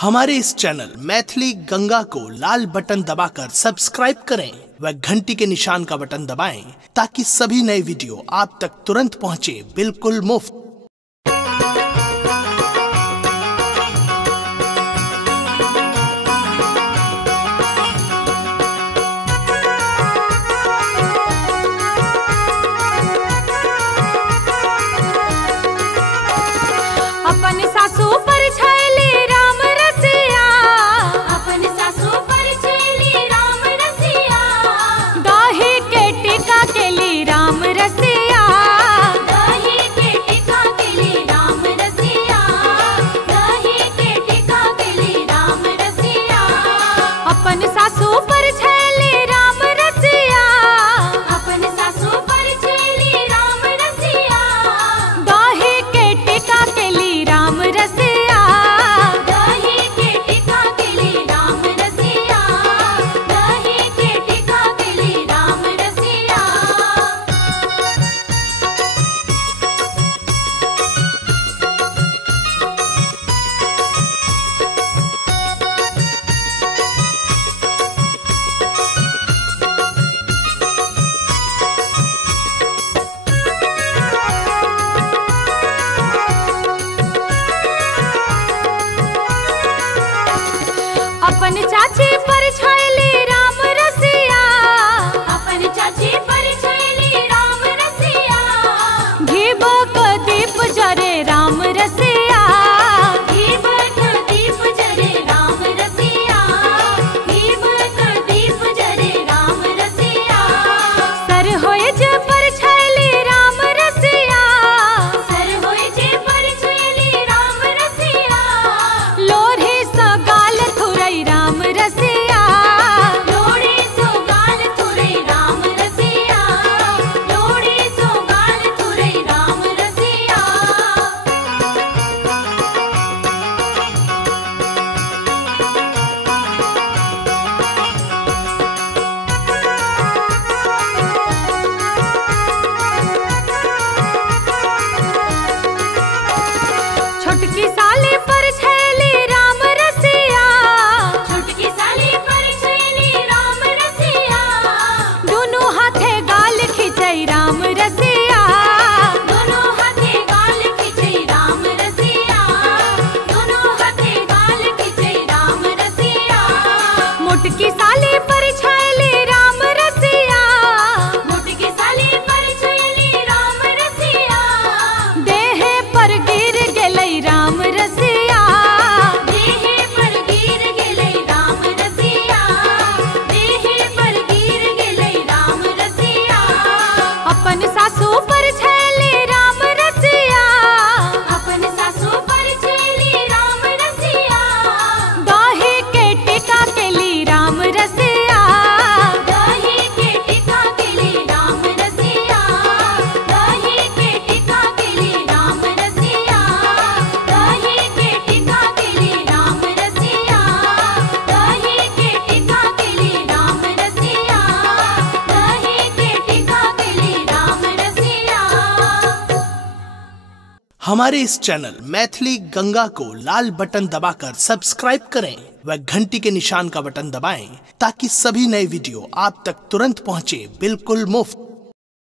हमारे इस चैनल मैथिली गंगा को लाल बटन दबाकर सब्सक्राइब करें व घंटी के निशान का बटन दबाएं ताकि सभी नए वीडियो आप तक तुरंत पहुंचे बिल्कुल मुफ्त। अपन सासू पर छैली राम रसिया, अपन सासू पर छैली राम रसिया, दही के टीका केली राम रसिया, दही के टीका केली राम रसिया, दही के टीका केली राम रसिया। अपन सासू पर छैली राम रसिया, अपन सासू पर छैली राम रसिया, दही के टीका केली राम रसिया, दही के टीका केली राम रसिया, दही के टीका केली राम रसिया। अपन चाची पर छैली राम रसिया, अपन चाची पर छैली राम रसिया, घीब क दीप जरे राम रसिया, घीब क दीप जरे राम रसिया, घीब क दीप जरे राम रसिया। सर होय जे पर छैली राम रसिया, सर होय जे पर छैली राम रसिया, लोरी स गाल थुरई राम रसिया, लोरी सो गाल थुरई राम रसिया, लोरी सो गाल थुरई राम रसिया। छोटकी साली पर छैली राम रसिया, छोटकी साली पर छैली राम रसिया, दोनों हाथे गाल खिंचई राम रसिया, दोनों हाथे गाल खिंचई राम रसिया, दोनों हाथे गाल खिंचई राम रसिया। मोटकी साली पर छैली राम रसिया, मोटकी साली पर छैली राम रसिया, देहे पर गिर गेलै राम रसिया, देहे पर गिर गेलै राम रसिया, देहे पर गिर गेलै राम रसिया। अपन सासू पर छैली राम रसिया, अपन सासू पर छैली राम रसिया, दही के टीका केली राम रसिया, दही के टीका केली राम रसिया, दही के टीका केली राम रसिया, दही के टीका केली राम रसिया, दही के टीका केली राम रसिया, दही के टीका केली राम रसिया। हमारे इस चैनल मैथिली गंगा को लाल बटन दबाकर सब्सक्राइब करें व घंटी के निशान का बटन दबाएं ताकि सभी नए वीडियो आप तक तुरंत पहुंचे बिल्कुल मुफ्त।